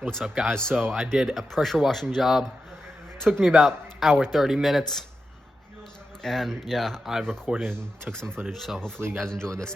What's up, guys? So I did a pressure washing job. Took me about hour 30 minutes. And yeah, I recorded and took some footage, so hopefully you guys enjoy this.